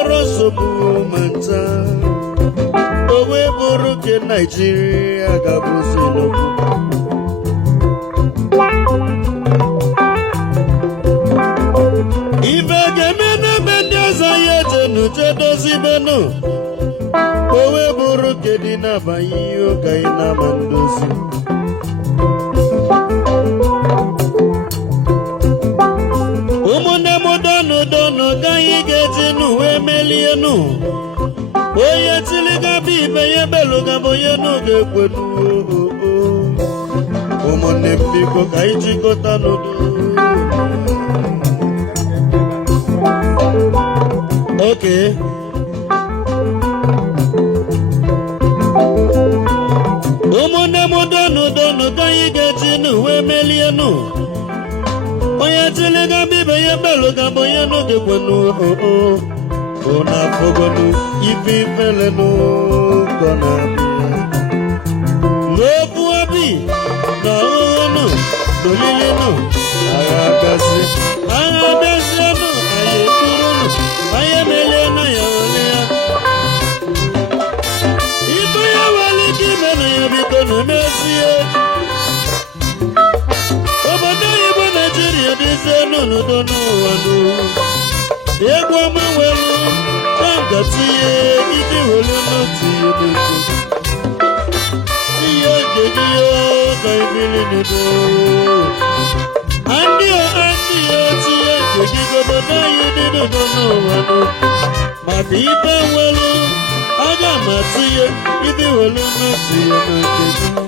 chọrọ nsogbu manta o wee bụrụ ke Naịjirịa ga-abụzi n'okwu ibe ga-eme n'ebe ndị ọzọ ya ejenu jedozibenu o wee bụrụ ke dị n'abanye ihe ụka ị na-ama ndozi ụmụnne m dọnụ ka anyị ga-eji n'uwe melienu onye chiligaba ibe ya belụgaba onye n'oge ekwenu ụmụnne m biko ka anyị jikọta n'udo oke ụmụnne m dọnụ ka anyị ga-eji n'uwe melienu onye chiligaba ibe ya belụgaba onye n'oge ekwenu ona fogonu ife felenu kona lobu abi na onu dolilenu agasi anu aye kurunu aye melena ya olea ibu ya waliki mena ya bikono mesie obodo ibo Nigeria dizenu n'udonu wanu egwu mawelu Gatiye ibi wolu no tiye beko tiye gegiyo ka ibili nido andiyo tiye gegigo bodo yidi dodo no wano mabibe welu aga matiye ibi wolu no tiye beko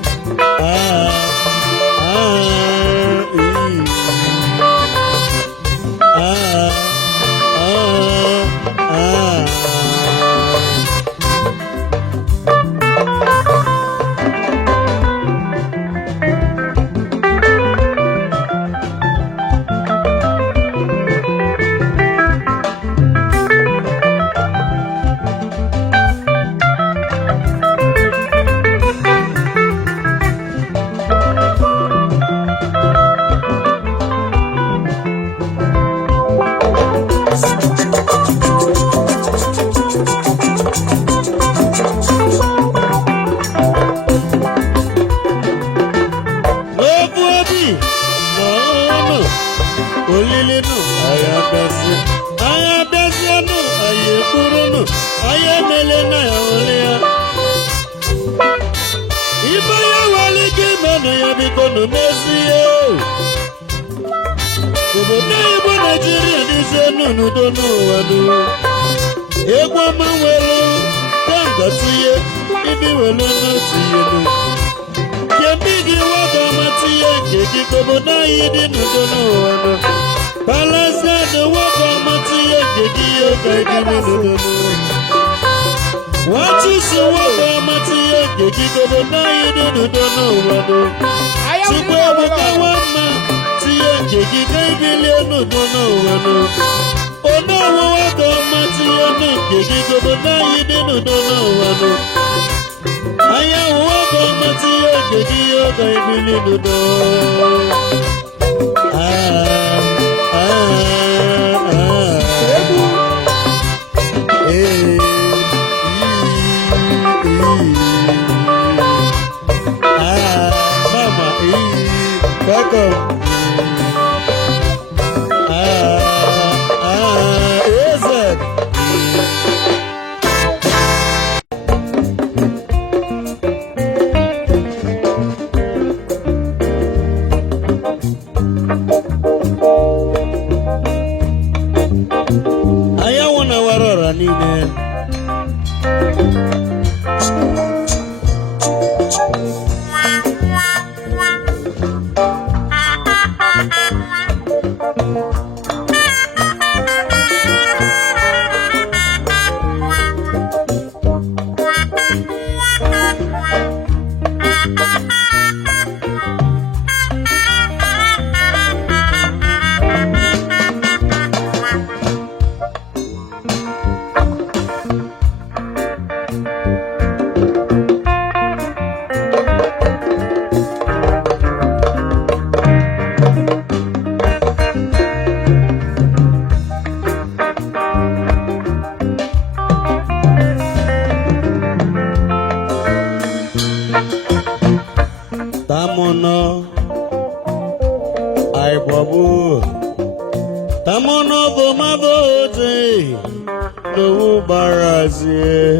no barazie,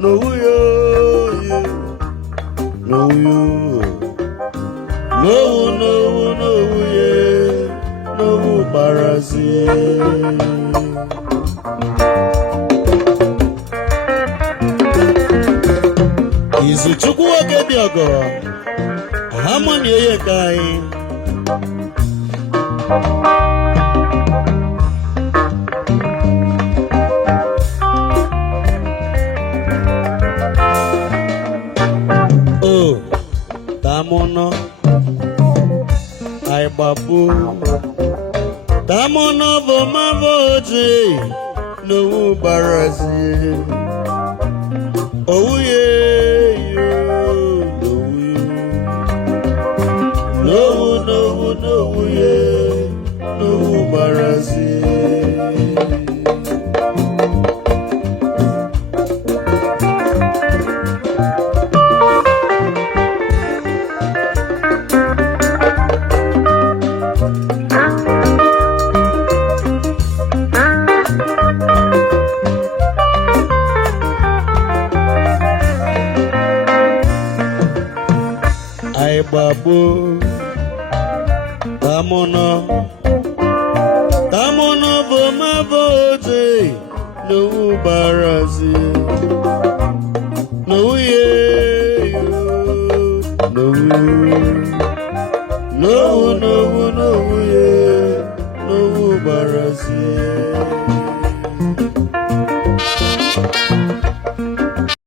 no yo, no yo, no ye, no barazie. Izuchukwu oge dị ọgọ, harmony onye nke anyị. Oh, tamono, ay babu, tamono vomavoje, no barazie. Oh yeah, no yeah, no barazie. Ay babu, tamono vomavoje, no barazie. No yeah, no yeah, no yeah, no barazie.